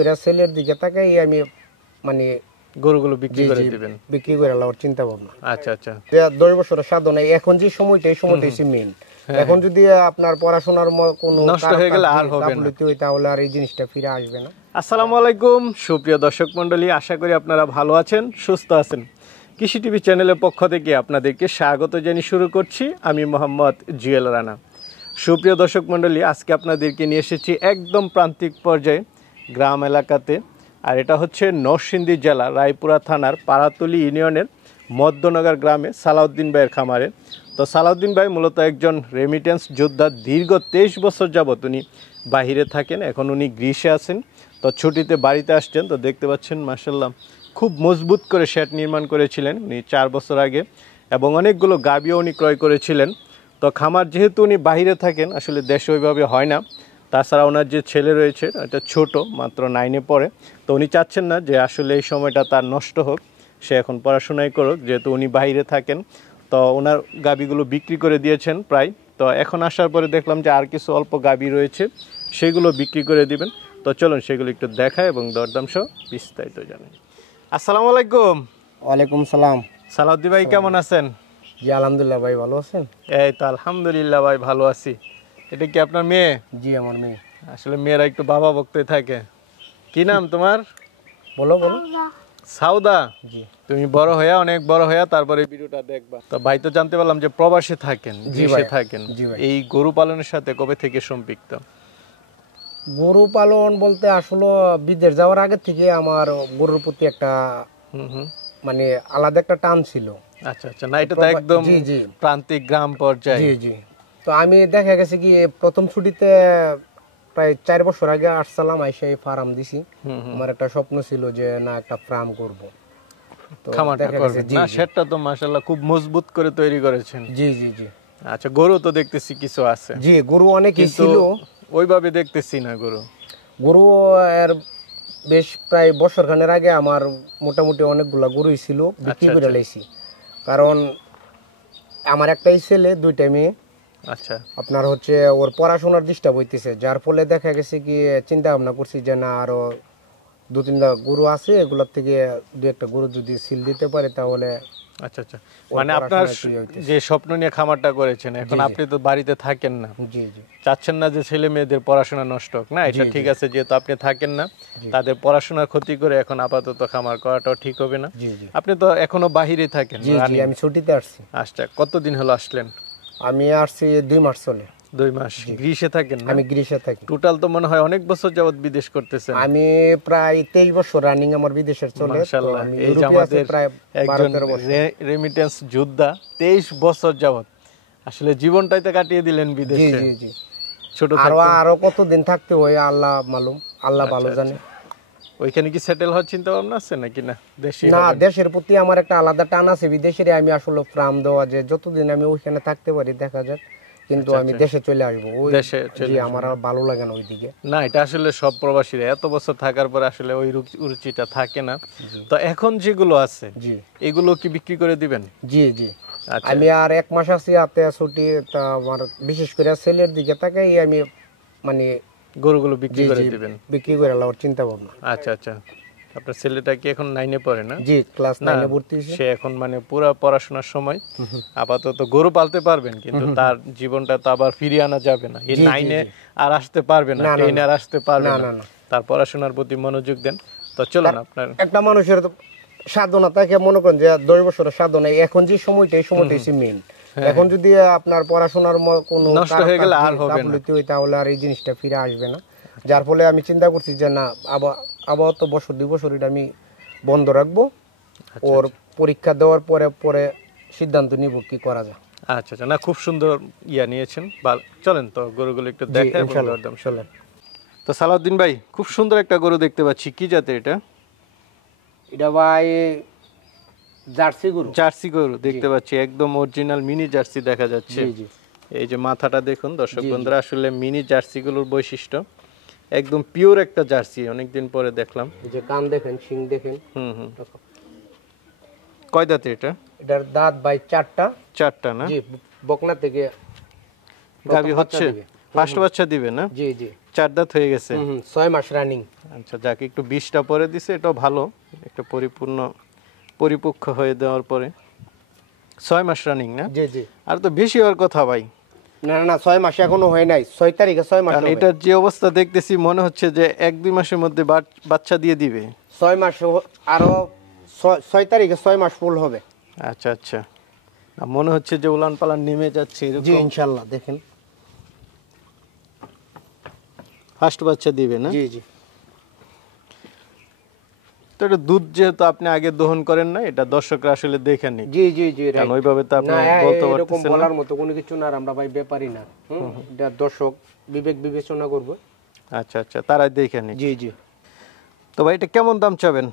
করে সেলের দিকে তাকাই আমি মানে গরুগুলো বিক্রি করে দিবেন, বিক্রি করে আলার চিন্তা ভাবনা। আচ্ছা আচ্ছা, 10 বছরের সাধনা এখন যে সময়টা এই সময়টাই মেইন। এখন যদি আপনার পড়াশোনার কোনো নষ্ট হয়ে গেলে আর হবে না, তাহলে আর এই জিনিসটা ফিরে আসবে না। আসসালামু আলাইকুম সুপ্রিয় দর্শক মণ্ডলী, আশা করি আপনারা ভালো আছেন, সুস্থ আছেন। কৃষি টিভি চ্যানেলের পক্ষ থেকে আপনাদেরকে স্বাগত জানিয়ে শুরু করছি আমি মোহাম্মদ জুয়েল রানা। সুপ্রিয় দর্শক মণ্ডলী, আজকে আপনাদেরকে নিয়ে এসেছি একদম প্রান্তিক পর্যায়ে গ্রাম এলাকাতে, আর এটা হচ্ছে নরসিংদী জেলা রায়পুরা থানার পাড়াতলী ইউনিয়নের মধ্যনগর গ্রামে সালাউদ্দিন ভাইয়ের খামারে। তো সালাউদ্দিন ভাই মূলত একজন রেমিটেন্স যোদ্ধা, দীর্ঘ 23 বছর যাবত উনি বাহিরে থাকেন, এখন উনি গ্রীষে আছেন। তো ছুটিতে বাড়িতে আসছেন, তো দেখতে পাচ্ছেন মাশাআল্লাহ খুব মজবুত করে শেড নির্মাণ করেছিলেন উনি 4 বছর আগে, এবং অনেকগুলো গাভীও উনি ক্রয় করেছিলেন। তো খামার যেহেতু উনি বাহিরে থাকেন, আসলে দেশে ওইভাবে হয় না। তাছাড়া ওনার যে ছেলে রয়েছে এটা ছোট, মাত্র 9-এ পড়ে। তো উনি চাচ্ছেন না যে আসলে এই সময়টা তার নষ্ট হোক, সে এখন পড়াশোনাই করুক, যেহেতু উনি বাহিরে থাকেন। তো ওনার গাভীগুলো বিক্রি করে দিয়েছেন প্রায়। তো এখন আসার পরে দেখলাম যে আর কিছু অল্প গাভী রয়েছে, সেগুলো বিক্রি করে দিবেন। তো চলুন সেগুলো একটু দেখায় এবং দরদাম সহ বিস্তারিত জানাই। আসসালামু আলাইকুম। ওয়ালাইকুম সালাম। সালাউদ্দিন ভাই কেমন আছেন? জি আলহামদুলিল্লাহ ভাই, ভালো আছেন? এই তো আলহামদুলিল্লাহ ভাই ভালো আছি। এটা কি আপনার মেয়ে? জি আমার মেয়ে। আসলে মেয়েরা একটু বাবা বকতে থাকে। কি নাম তোমার? বলো বলো। সাউদা। জি। তুমি বড় হইয়া, অনেক বড় হইয়া তারপরে ভিডিওটা দেখবা। তো ভাই তো জানতে পারলাম যে প্রবাসে থাকেন, দেশে থাকেন। এই গরু পালনের সাথে কবে থেকে সম্পৃক্ত? গরু পালন বলতে আসলে বিদেশ যাওয়ার আগে থেকে আমার গরুর প্রতি একটা মানে আলাদা একটা টান ছিল। আচ্ছা আচ্ছা, না এটা তো একদম প্রান্তিক গ্রাম পর্যায়ে। জি জি। তো আমি দেখা গেছে কি প্রথম ছুটিতে প্রায় 4 বছর আগে আসছিলাম, আইসা ফার্ম দিছি। আমার একটা স্বপ্ন ছিল যে না একটা ফার্ম করব। তো খামারটা করবেন না, সেটা তো মাশাআল্লাহ খুব মজবুত করে তৈরি করেছেন। জি জি জি। আচ্ছা, গরু তো দেখতেছি কিছু আছে। জি গরু অনেকই ছিল, ওইভাবে দেখতেছি না গরু। গরু এর বেশ প্রায় বছরখানেক আগে আমার মোটামুটি অনেকগুলা গরুই ছিল, বিক্রি করে লাইছি। কারণ আমার একটাই ছেলে, 2টা মেয়ে। আচ্ছা, আপনার হচ্ছে ওর পড়াশোনার ডিস্টার্ব হইতেছে, যার ফলে দেখা গেছে কি চিন্তা ভাবনা করছি যে না আরো 2-3টা গরু আছে, এগুলোর থেকে 2-একটা গরু যদি সিল দিতে পারে তাহলে। আচ্ছা আচ্ছা, মানে আপনার যে স্বপ্ন নিয়ে খামারটা করেছেন, এখন আপনি তো বাড়িতে থাকেন না। জি জি। চাচ্ছেন না যে ছেলে মেয়েদের পড়াশোনা নষ্ট হোক, না এটা ঠিক আছে, যেহেতু আপনি থাকেন না তাদের পড়াশোনার ক্ষতি করে এখন আপাতত খামার করাটাও ঠিক হবে না। আপনি তো এখনো বাহিরে থাকেন। জি জি, আমি ছুটিতে আসছি। আচ্ছা, কতদিন হলো আসলেন? আমি আসছি 2 মাস চলে। 2 মাস গ্রীষে থাকেন না? আমি গ্রীষে থাকি। টোটাল তো মনে হয় অনেক বছর যাবত বিদেশ করতেছেন। আমি প্রায় 23 বছর রানিং আমার বিদেশের চলে। মাশাআল্লাহ, এই যে আমাদের প্রায় 12-13 বছর রেমিটেন্স যোদ্ধা, 23 বছর যাবত আসলে জীবনটাই তো কাটিয়ে দিলেন বিদেশে। জি জি জি। ছোট আরো কতদিন থাকতে হয় আল্লাহ মালুম, আল্লাহ ভালো জানে। ওইখানে কি সেটেল হওয়ার চিন্তা ভাবনা আছে নাকি না? না, দেশের প্রতি আমার একটা আলাদা টান আছে। বিদেশের আমি আসলে ফার্ম দেওয়া, যে যতদিন আমি ওইখানে থাকতে পারি দেখা যাক, কিন্তু আমি দেশে চলে আসবো। ওই জি, আমার আর ভালো লাগে না ওইদিকে। না, এটা আসলে সব প্রবাসীরা এত বছর থাকার পর আসলে ওই রুচিটা থাকে না। তো এখন যেগুলো আছে জি, এগুলো কি বিক্রি করে দিবেন? জি জি। আমি আর 1 মাস আছি হাতে ছুটি, তা আমার বিশেষ করে সেলের দিকে তাকাই আমি মানে গরুগুলো বিক্রি করে দিবেন, বিক্রি করে আলার চিন্তা ভাবনা। আচ্ছা আচ্ছা। আপনার ছেলেটা কি এখন 9-এ পড়ে না? জি, ক্লাস 9-এ ভর্তি হয়েছে। সে এখন মানে পুরো পড়াশোনার সময়। আপাতত গরু পালতে পারবেন, কিন্তু তার জীবনটা তো আবার ফিরিয়ে আনা যাবে না। এই 9-এ আর আসতে পারবে না, 10-এ আর আসতে পারবে না। তার পড়াশোনার প্রতি মনোযোগ দেন। তো চলুন, আপনার একটা মানুষের সাধনা তাকে মনে করেন যে 10 বছরের সাধনা এখন যে সময়টা এই সময়টাই মেইন। এখন যদি আপনার পড়াশোনার কোনো নষ্ট হয়ে গেলে আর হবে না, তাহলে আর এই জিনিসটা ফিরে আসবে না। যার ফলে আমি চিন্তা করছি যে না আবার তো বছর 2 বছর এটা আমি বন্ধ রাখবো। ওর পরীক্ষা দেওয়ার পরে পরে সিদ্ধান্ত নিব কি করা যায়। আচ্ছা আচ্ছা, না খুব সুন্দর নিয়েছেন। চলেন তো গরুগুলো একটু দেখাই। চলেন। তো সালাউদ্দিন ভাই, খুব সুন্দর একটা গরু দেখতে পাচ্ছি, কি জাতের এটা? এটা ভাই জার্সি গরু। জার্সি গরু দেখতে পাচ্ছি, একদম অরিজিনাল মিনি জার্সি দেখা যাচ্ছে। এই যে মাথাটা দেখুন দর্শক বন্ধুরা, আসলে মিনি জার্সি গুলোর বৈশিষ্ট্য একদম পিওর একটা জার্সি। অনেকদিন পরে দেখলাম। এই যে কান দেখেন, শিং দেখেন। কয় দাঁতে এটা? এটার দাঁত ভাই 4টা। 4টা না? জি, বকনা থেকে গাবি হচ্ছে, ফার্স্ট বাচ্চা দিবে না? জি জি 4 দাঁত হয়ে গেছে। 6 মাস রানিং। আচ্ছা, যাক একটু বিষটা পরে দিছে, এটাও ভালো, একটা পরিপক্ষ হয়ে দেওয়ার পরে 6 মাস রানিং না? জি জি। আর তো বেশি হওয়ার কথা ভাই। না না 6 মাস এখনো হয় নাই, 6 তারিখে 6 মাস কারণ হবে। এটার যে অবস্থা দেখতেছি মনে হচ্ছে যে 1-2 মাসের মধ্যে বাচ্চা দিয়ে দিবে। 6 মাস আরো 6 তারিখে 6 মাস ফুল হবে। আচ্ছা আচ্ছা, মনে হচ্ছে যে উলান পালান নেমে যাচ্ছে জি এরকম। ইনশাআল্লাহ দেখেন ফার্স্ট বাচ্চা দিবে না? জি জি। তো এটা দুধ যেহেতু আপনি আগে দহন করেন না, এটা দর্শকরা আসলে দেখে নি। জি জি জি কারণ ওইভাবে তো আপনি না বলতে এরকম পারতেছেন না। বলার মতো কোনো কিছু না, আর আমরা ভাই ব্যাপারই না। এটা দর্শক বিবেক বিবেচনা করবে। আচ্ছা আচ্ছা, তারাই দেখে নি। জি জি। তো ভাই এটা কেমন দাম চাবেন?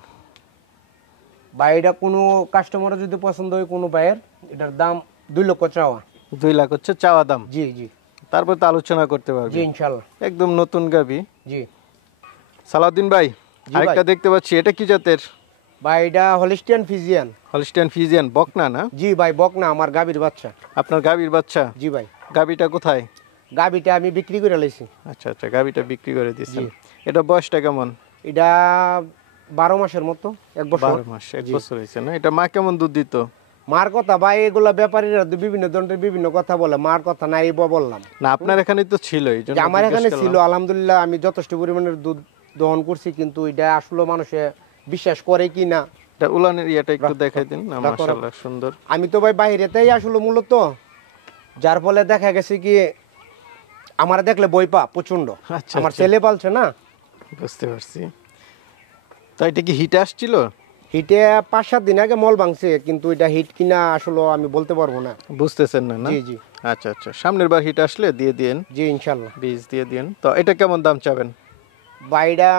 ভাই এটা কোনো কাস্টমারের যদি পছন্দ হয় কোনো ভাইয়ের, এটার দাম 2 লক্ষ চাওয়া। 2 লাখ হচ্ছে চাওয়া দাম। জি জি তারপর তো আলোচনা করতে পারবে। জি ইনশাআল্লাহ। একদম নতুন গাবি। জি সালাউদ্দিন ভাই, আরেকটা দেখতে পাচ্ছি, এটা কি জাতের? ভাই এটা হলিস্টিয়ান ফিজিয়ান। হলস্টাইন ফ্রিজিয়ান, বকনা না? জি ভাই বকনা, আমার গাবির বাচ্চা। আপনার গাবির বাচ্চা? জি ভাই। গাবিটা কোথায়? গাবিটা আমি বিক্রি করে লাইছি। আচ্ছা আচ্ছা, গাবিটা বিক্রি করে দিয়েছেন। এটা বয়সটা কেমন? এটা 12 মাসের মতো, 1 বছর। 12 মাস, 1 বছর হয়েছে না? এটা মা কেমন দুধ দিত? মার কথা ভাই, এগুলা ব্যাপারীরা তো বিভিন্ন ধরনের বিভিন্ন কথা বলে, মার কথা নাই বললাম। না, আপনার এখানে তো ছিল, এই জন্য যে আমার জিজ্ঞেস এখানে করলাম। ছিল আলহামদুলিল্লাহ, আমি যথেষ্ট পরিমাণের দুধ দহন করছি, কিন্তু এটা আসলে মানুষে বিশ্বাস করে কি না। এটা উলানের ইয়াটা একটু দেখাই দিন না, মাশাআল্লাহ সুন্দর। আমি তো ভাই বাইরেতেই আসলে মূলত, যার ফলে দেখা গেছে কি আমার দেখলে বই পা প্রচন্ড। আচ্ছা, আমার আচ্ছা। ছেলে পালছে না। বুঝতে পারছি। তো এটা কি হিট আসছিল? হিটে 5-7 দিন আগে মল ভাঙছে, কিন্তু এটা হিট কিনা আসলে আমি বলতে পারবো না। বুঝতেছেন না না? জি জি আচ্ছা আচ্ছা, সামনের বার হিট আসলে দিয়ে দিন, জি ইনশাল্লাহ। বীজ দিয়ে দিন। তো এটা কেমন দাম চাবেন? বাইরা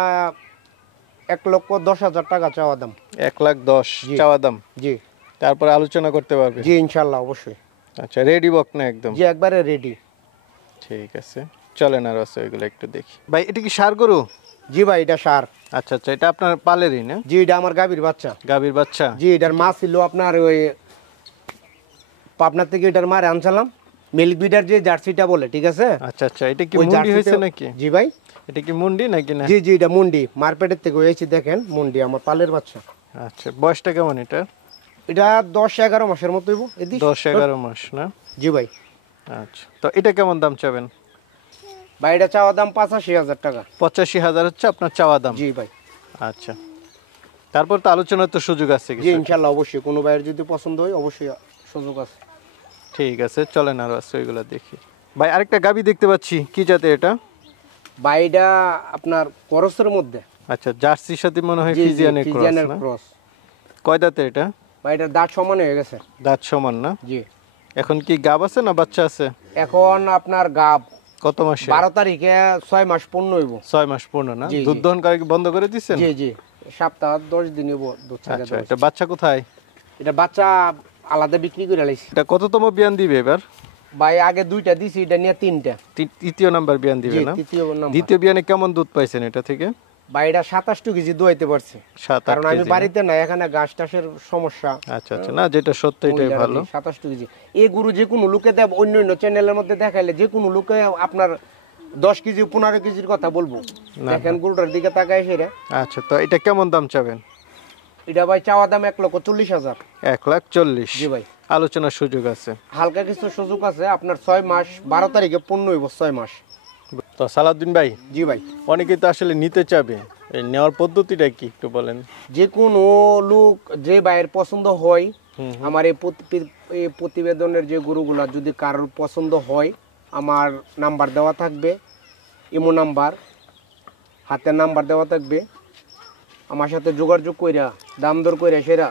1,10,000 টাকা চাওয়া দাম। 1,10,000 জি। চাওয়া দাম। জি তারপরে আলোচনা করতে পারবে? জি ইনশাল্লাহ অবশ্যই। আচ্ছা, রেডি বক না একদম? জি একবারে রেডি। ঠিক আছে, চলেন আর আছে ওইগুলো একটু দেখি। ভাই এটা কি ষাঁড় গরু? জি ভাই এটা সার। আচ্ছা আচ্ছা, এটা আপনার পালেরই না? জি এটা আমার গাভীর বাচ্চা। গাভীর বাচ্চা? জি এটার মা ছিল আপনার ওই পাবনার থেকে, এটার মারে আনছিলাম মিল্ক বিডার যে জার্সিটা বলে, ঠিক আছে? আচ্ছা আচ্ছা, এটা কি ওই মুন্ডি জার্সিতে- হয়েছে নাকি? জি ভাই। এটা কি মুন্ডি নাকি না? জি জি এটা মুন্ডি, মার্কেটের থেকে হয়েছে, দেখেন মুন্ডি আমার পালের বাচ্চা। আচ্ছা, বয়সটা কেমন এটা? এটা 10-11 মাসের মতো হইব এদিক। 10-11 মাস না? জি ভাই। আচ্ছা, তো এটা কেমন দাম চাবেন? ভাই এটা চাওয়া দাম 85,000 টাকা। 85,000 হচ্ছে আপনার চাওয়া দাম? জি ভাই। আচ্ছা, তারপর তো আলোচনার তো সুযোগ আছে জি কিছু? ইনশাল্লাহ অবশ্যই, কোনো ভাইয়ের যদি পছন্দ হয় অবশ্যই সুযোগ আছে। ঠিক আছে, চলেন আরো আছে ওইগুলো দেখি। ভাই আরেকটা গাবি দেখতে পাচ্ছি, কি জাতের এটা? ভাই এটা আপনার করসের মধ্যে। আচ্ছা, জার্সির সাথে মনে হয় জি জি ফিজিয়ানের ক্রস ফিজিয়ানের না? ক্রস। কয় দাঁতের এটা? ভাই এটার দাঁত সমান হয়ে গেছে। দাঁত সমান না? জি এখন কি গাব আছে না বাচ্চা আছে? এখন আপনার গাব কত মাসে? 12 তারিখে 6 মাস পূর্ণ হইব। 6 মাস পূর্ণ না? জি, জি। দুধ দহন করে কি বন্ধ করে দিচ্ছেন? জি জি সপ্তাহ 10 দিন হইব দুধ ছাড়া আচ্ছা, দেওয়া। এটা বাচ্চা কোথায়? এটা বাচ্চা আলাদা বিক্রি করে লাইছি। এটা কততম বিয়ান দিবে এবার? ভাই আগে 2টা দিছি, এটা নিয়ে 3টা। তৃতীয় নাম্বার বিয়ান দিবে জি না? তৃতীয় নাম্বার। দ্বিতীয় বিয়ানে কেমন দুধ পাইছেন এটা থেকে? ভাই এটা 27 কেজি দোয়াইতে পারছে, 7-8 কারণ আমি কেজি না? বাড়িতে না, এখানে ঘাস টাসের সমস্যা। আচ্ছা আচ্ছা, না যেটা সত্য এটাই ভালো। 27 কেজি এই গরু যে কোনো লোকে দেব, অন্য অন্য চ্যানেলের মধ্যে দেখাইলে যে কোনো লোকে আপনার 10 কেজি 15 কেজির কথা বলবো। দেখেন গরুটার দিকে তাকায় সেটা। আচ্ছা, তো এটা কেমন দাম চাবেন? এটা ভাই চাওয়া দাম 1,40,000। 1,40,000? জি ভাই। আলোচনার সুযোগ আছে? হালকা কিছু সুযোগ আছে। আপনার 6 মাস 12 তারিখে পূর্ণ হইব 6 মাস। তো সালাউদ্দিন ভাই, জি ভাই। অনেকেই তো আসলে নিতে চাবে, এই নেওয়ার পদ্ধতিটা কি একটু বলেন? যে কোনো লোক যে ভাইয়ের পছন্দ হয়, আমার এই প্রতিবেদনের যে গরুগুলা যদি কারোর পছন্দ হয়, আমার নাম্বার দেওয়া থাকবে, ইমো নাম্বার, হাতের নাম্বার দেওয়া থাকবে, আমার সাথে যোগাযোগ কইরা দাম দর কইরা সেরা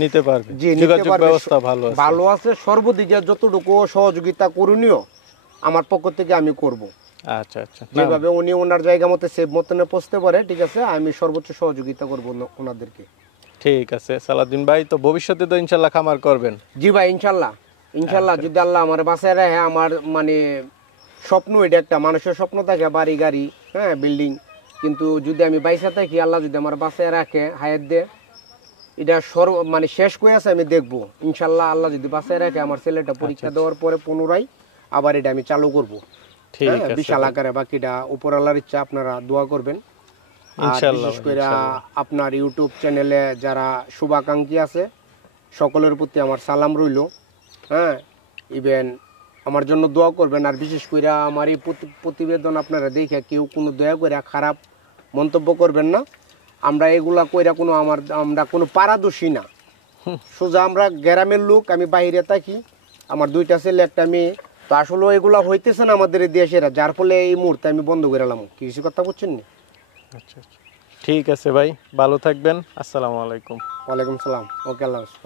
নিতে পারবে? জি নিতে যোগাযোগ পারবে। ব্যবস্থা ভালো আছে? ভালো আছে, সর্বদিকে যতটুকু সহযোগিতা করণীয় আমার পক্ষ থেকে আমি করব। আচ্ছা আচ্ছা, না, যেভাবে উনি ওনার জায়গা মতো সেভ মতনে পৌঁছতে পারে, ঠিক আছে, আমি সর্বোচ্চ সহযোগিতা করব ওনাদেরকে। ঠিক আছে সালাউদ্দিন ভাই, তো ভবিষ্যতে তো ইনশাল্লাহ খামার করবেন? জি ভাই ইনশাল্লাহ ইনশাল্লাহ, যদি আল্লাহ আমার বাসায় রাখে। আমার মানে স্বপ্ন, এটা একটা মানুষের স্বপ্ন থাকে বাড়ি গাড়ি, হ্যাঁ বিল্ডিং, কিন্তু যদি আমি বাইসা থাকি, আল্লাহ যদি আমার বাসায় রাখে, হায়াত দে, এটা মানে শেষ করে আছে আমি দেখবো ইনশাল্লাহ। আল্লাহ যদি বাসায় রাখে, আমার ছেলেটা পরীক্ষা দেওয়ার পরে পুনরায় আবার এটা আমি চালু করব। ঠিক হ্যাঁ, আছে বিশাল আকারে। বাকিটা উপরওয়ালার ইচ্ছা, আপনারা দোয়া করবেন। আর ইনশাআল্লাহ বিশেষ করে ইনশাআল্লাহ। আপনার ইউটিউব চ্যানেলে যারা শুভাকাঙ্ক্ষী আছে সকলের প্রতি আমার সালাম রইল। হ্যাঁ, ইভেন আমার জন্য দোয়া করবেন। আর বিশেষ করে আমার এই প্রতিবেদন আপনারা দেখে কেউ কোনো দয়া করে খারাপ মন্তব্য করবেন না। আমরা এগুলা কইরা আমরা কোনো পারাদর্শী না, সোজা আমরা গ্রামের লোক। আমি বাইরে থাকি, আমার 2টা ছেলে 1টা মেয়ে। তো আসলে এগুলা হইতেছে না আমাদের এই দেশেরা, যার ফলে এই মুহূর্তে আমি বন্ধ করে এলাম। কিছু কথা বুঝছেন না? আচ্ছা আচ্ছা, ঠিক আছে ভাই, ভালো থাকবেন। আসসালামু আলাইকুম। ওয়ালাইকুম সালাম। ওকে, আল্লাহ হাফেজ।